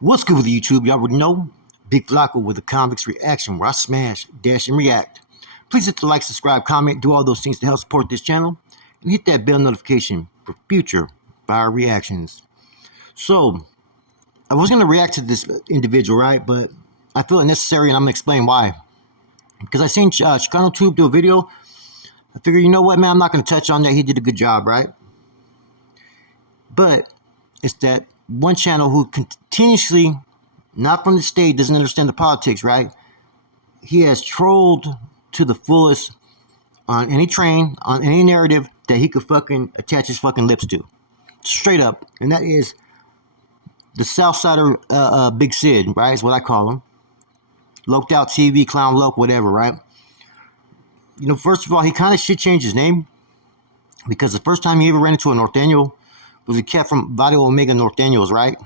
What's good with YouTube? Y'all already know. Big Flacco with a convicts reaction where I smash, dash, and react. Please hit the like, subscribe, comment, do all those things to help support this channel, and hit that bell notification for future fire reactions. So, I was going to react to this individual, right? But I feel it necessary, and I'm going to explain why. Because I seen Chicano Tube do a video. I figured, you know what, man, I'm not going to touch on that. He did a good job, right? But it's that one channel who continuously, not from the state, doesn't understand the politics, right? He has trolled to the fullest on any train, on any narrative that he could fucking attach his fucking lips to. Straight up. And that is the Southsider Big Sid, right? Is what I call him. Loked out TV, Clown Loke, whatever, right? You know, first of all, he kind of should change his name. Because the first time he ever ran into a Norteño was a cat from Vadio Omega Norteños, right?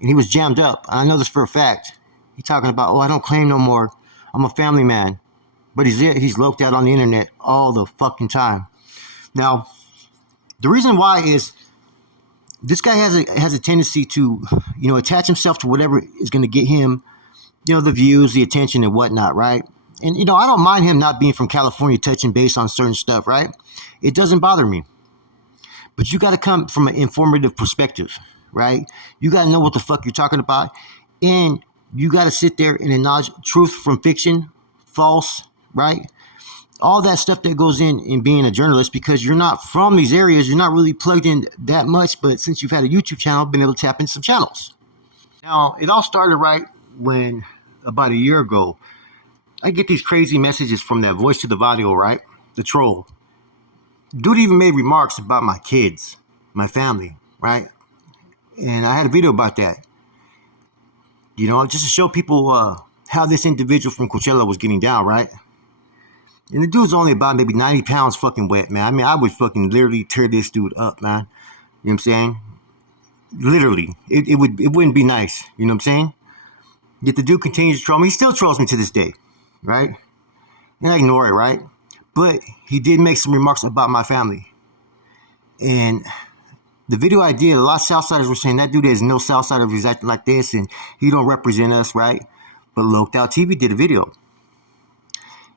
And he was jammed up. I know this for a fact. He's talking about, oh, I don't claim no more. I'm a family man. But he's loked out on the internet all the fucking time. Now, the reason why is this guy has a tendency to, you know, attach himself to whatever is going to get him, you know, the views, the attention, and whatnot, right? And, you know, I don't mind him not being from California touching base on certain stuff, right? It doesn't bother me. But you got to come from an informative perspective, right? You got to know what the fuck you're talking about. And you got to sit there and acknowledge truth from fiction, false, right? All that stuff that goes in being a journalist, because you're not from these areas. You're not really plugged in that much. But since you've had a YouTube channel, been able to tap into some channels. Now, it all started right when about a year ago, I get these crazy messages from that voice to the video, right? The troll. Dude even made remarks about my kids, my family, right? And I had a video about that. You know, just to show people how this individual from Coachella was getting down, right? And the dude's only about maybe 90 pounds fucking wet, man. I mean, I would fucking literally tear this dude up, man. You know what I'm saying? Literally. It wouldn't be nice. You know what I'm saying? Yet the dude continues to troll me. He still trolls me to this day, right? And I ignore it, right? But he did make some remarks about my family. And the video I did, a lot of Southsiders were saying that dude is no Southsider, he's acting like this and he don't represent us, right? But Loked Out TV did a video.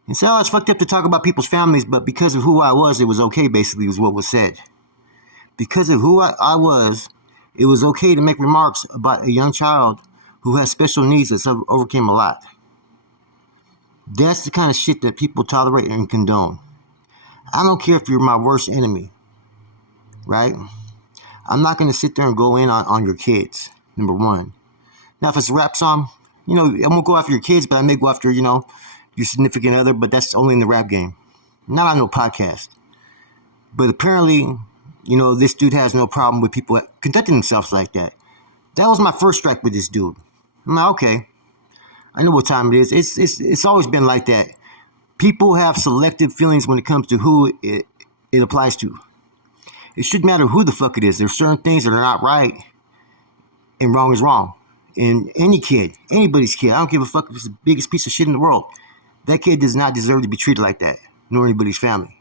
And so it's fucked up to talk about people's families, but because of who I was, it was okay, basically, was what was said. Because of who I was, it was okay to make remarks about a young child who has special needs that's overcame a lot. That's the kind of shit that people tolerate and condone. I don't care if you're my worst enemy, right? I'm not going to sit there and go in on your kids, number one. Now, if it's a rap song, you know, I won't go after your kids, but I may go after, you know, your significant other, but that's only in the rap game. Not on no podcast. But apparently, you know, this dude has no problem with people conducting themselves like that. That was my first strike with this dude. I'm like, okay. I know what time it is. It's always been like that. People have selective feelings when it comes to who it applies to. It shouldn't matter who the fuck it is. There's certain things that are not right, and wrong is wrong. And any kid, anybody's kid, I don't give a fuck if it's the biggest piece of shit in the world. That kid does not deserve to be treated like that, nor anybody's family.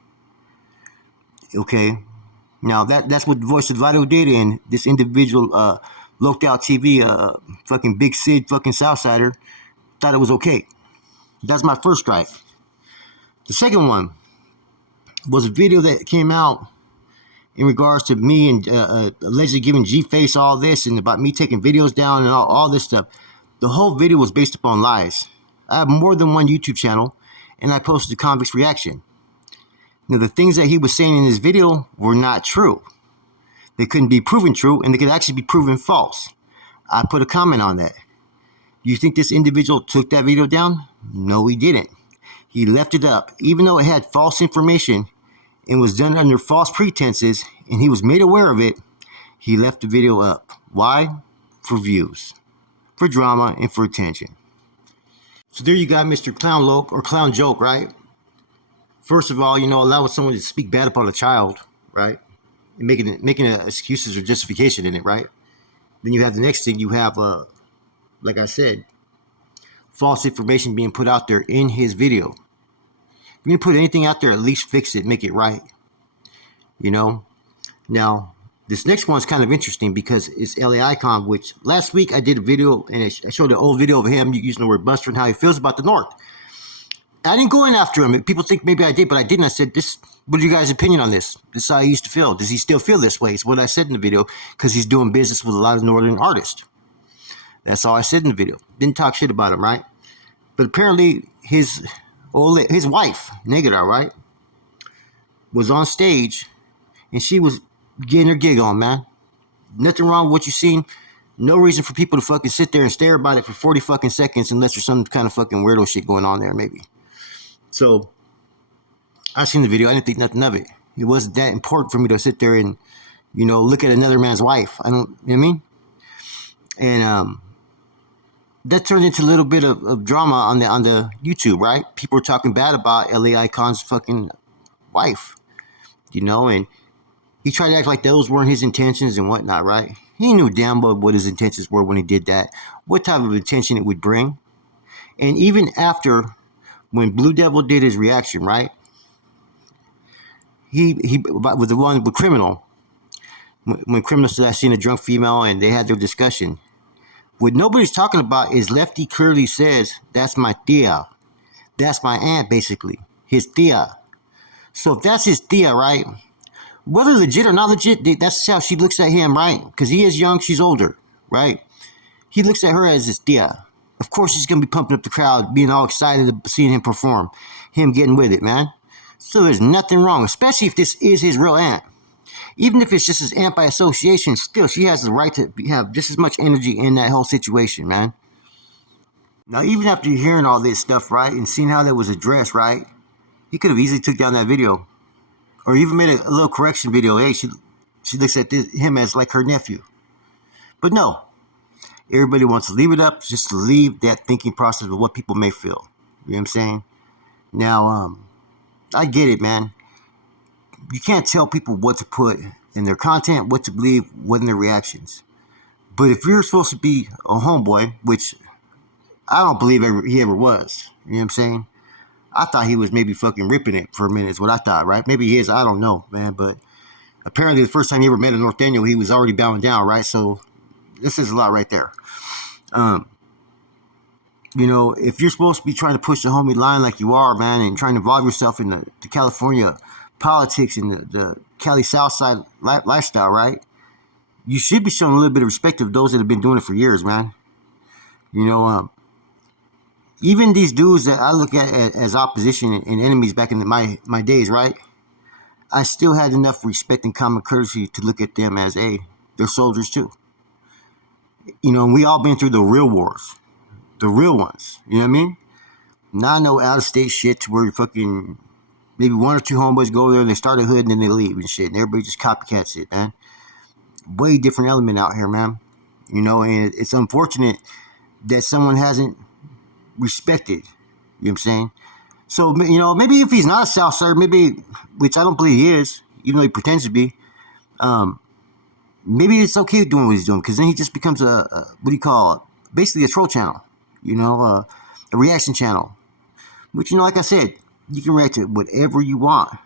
Okay? Now, that's what the voice of the video did, and this individual, Loked Out TV, fucking Big Sid, fucking Southsider, thought it was okay. That's my first strike. The second one was a video that came out in regards to me and allegedly giving G-Face all this and about me taking videos down and all this stuff. The whole video was based upon lies. I have more than one YouTube channel, and I posted a convicts reaction. Now, the things that he was saying in this video were not true. They couldn't be proven true, and they could actually be proven false. I put a comment on that. You think this individual took that video down? No, he didn't. He left it up, even though it had false information and was done under false pretenses, and he was made aware of it. He left the video up. Why? For views, for drama, and for attention. So there you got Mr. Clown Loke, or Clown Joke, right? First of all, you know, allowing someone to speak bad about a child, right? And making excuses or justification in it, right? Then you have the next thing. You have like I said, false information being put out there in his video. If you're going to put anything out there, at least fix it, make it right. You know? Now, This next one's kind of interesting because it's LA Icon, which last week I did a video and I showed an old video of him using the word Buster and how he feels about the North. I didn't go in after him. People think maybe I did, but I didn't. I said, "This. What are you guys' opinion on this? This is how he used to feel. Does he still feel this way?" It's what I said in the video because he's doing business with a lot of Northern artists. That's all I said in the video. Didn't talk shit about him, right? But apparently his wife, Negadar, right, was on stage and she was getting her gig on, man. Nothing wrong with what you seen. No reason for people to fucking sit there and stare about it for 40 fucking seconds unless there's some kind of fucking weirdo shit going on there, maybe. So I seen the video. I didn't think nothing of it. It wasn't that important for me to sit there and, look at another man's wife. I don't, you know what I mean? And that turned into a little bit of drama on the YouTube, right? People were talking bad about LA Icon's fucking wife, and he tried to act like those weren't his intentions and whatnot, right? He knew damn well what his intentions were when he did that, what type of attention it would bring. And even after, when Blue Devil did his reaction, right? He with the one with Criminal, when Criminal said I seen a drunk female and they had their discussion. What nobody's talking about is Lefty clearly says, that's my tia. That's my aunt, basically. His tia. So if that's his tia, right? Whether legit or not legit, that's how she looks at him, right? Because he is young, she's older, right? He looks at her as his tia. Of course she's going to be pumping up the crowd, being all excited of seeing him perform. Him getting with it, man. So there's nothing wrong, especially if this is his real aunt. Even if it's just his aunt by association, still, she has the right to have just as much energy in that whole situation, man. Now, even after hearing all this stuff, right, and seeing how that was addressed, right, he could have easily took down that video. Or even made a little correction video. Hey, she looks at him as like her nephew. But no. Everybody wants to leave it up just to leave that thinking process of what people may feel. You know what I'm saying? Now, I get it, man. You can't tell people what to put in their content, what to believe, what in their reactions. But if you're supposed to be a homeboy, which I don't believe he ever was, you know what I'm saying? I thought he was maybe fucking ripping it for a minute is what I thought, right? Maybe he is, I don't know, man. But apparently the first time he ever met a North Daniel, he was already bowing down, right? So this is a lot right there. If you're supposed to be trying to push the homie line like you are, man, and trying to involve yourself in the California politics and the Cali Southside lifestyle, right? You should be showing a little bit of respect of those that have been doing it for years, man. Even these dudes that I look at as opposition and enemies back in my days, right? I still had enough respect and common courtesy to look at them as, hey, they're soldiers too. And we all been through the real wars. The real ones. You know what I mean? Not no out-of-state shit to where fucking maybe one or two homeboys go there and they start a hood and then they leave and shit. And everybody just copycats it, man. Way different element out here, man. And it's unfortunate that someone hasn't respected. You know what I'm saying? So, maybe if he's not a Southsider, maybe, which I don't believe he is, even though he pretends to be, maybe it's okay doing what he's doing, because then he just becomes basically a troll channel, a reaction channel. Which, like I said, you can react to whatever you want.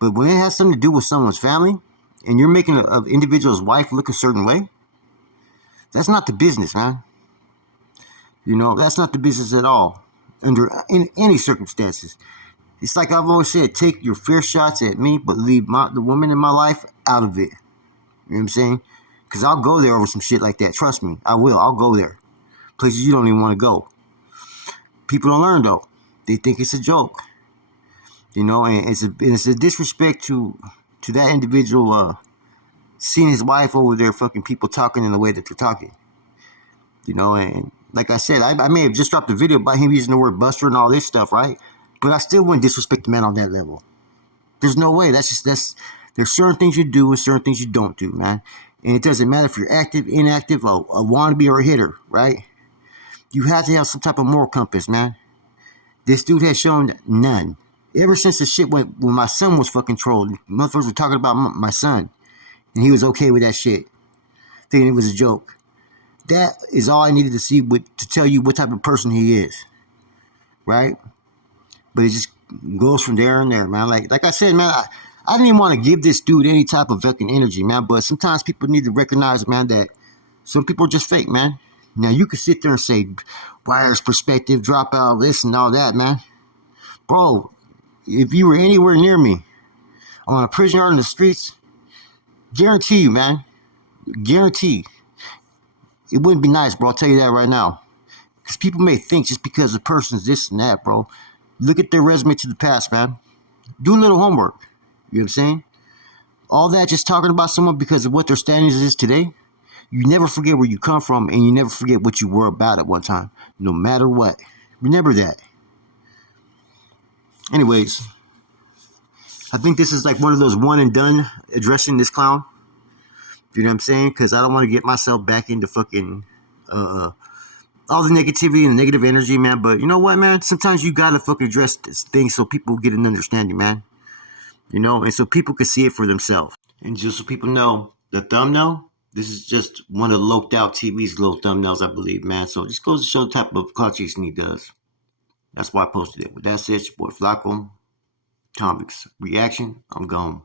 But when it has something to do with someone's family, and you're making an individual's wife look a certain way, that's not the business, man. That's not the business at all, in any circumstances. It's like I've always said, take your fair shots at me, but leave the woman in my life out of it. You know what I'm saying? Because I'll go there over some shit like that. Trust me, I will. I'll go there. Places you don't even want to go. People don't learn, though. They think it's a joke. And it's a disrespect to that individual seeing his wife over there fucking people talking in the way that they're talking. And like I said, I may have just dropped a video about him using the word buster and all this stuff, right? But I still wouldn't disrespect the man on that level. There's no way. There's certain things you do and certain things you don't do, man. And it doesn't matter if you're active, inactive, a wannabe or a hitter, right? You have to have some type of moral compass, man. This dude has shown none. Ever since the shit went when my son was fucking trolled, motherfuckers were talking about my son. And he was okay with that shit. Thinking it was a joke. That is all I needed to see to tell you what type of person he is. Right? But it just goes from there and there, man. Like I said, man, I didn't even want to give this dude any type of fucking energy, man. But sometimes people need to recognize, man, that some people are just fake, man. Now you can sit there and say, wires perspective, drop out this and all that, man. Bro, if you were anywhere near me on a prison yard in the streets, guarantee you, man, guarantee it wouldn't be nice, bro. I'll tell you that right now. Because people may think just because a person's this and that, bro. Look at their resume to the past, man. Do a little homework. You know what I'm saying? All that just talking about someone because of what their standings is today, you never forget where you come from and you never forget what you were about at one time, no matter what. Remember that. Anyways, I think this is like one of those one and done addressing this clown. You know what I'm saying? Because I don't want to get myself back into fucking all the negativity and the negative energy, man. But you know what, man? Sometimes you gotta fucking address this thing so people get an understanding, man. You know, and so people can see it for themselves. And just so people know, the thumbnail, this is just one of the Loped Out TV's little thumbnails, I believe, man. So it just goes to show the type of clout chasing he does. That's why I posted it. With that said, your boy Flacco, Comics Reaction, I'm gone.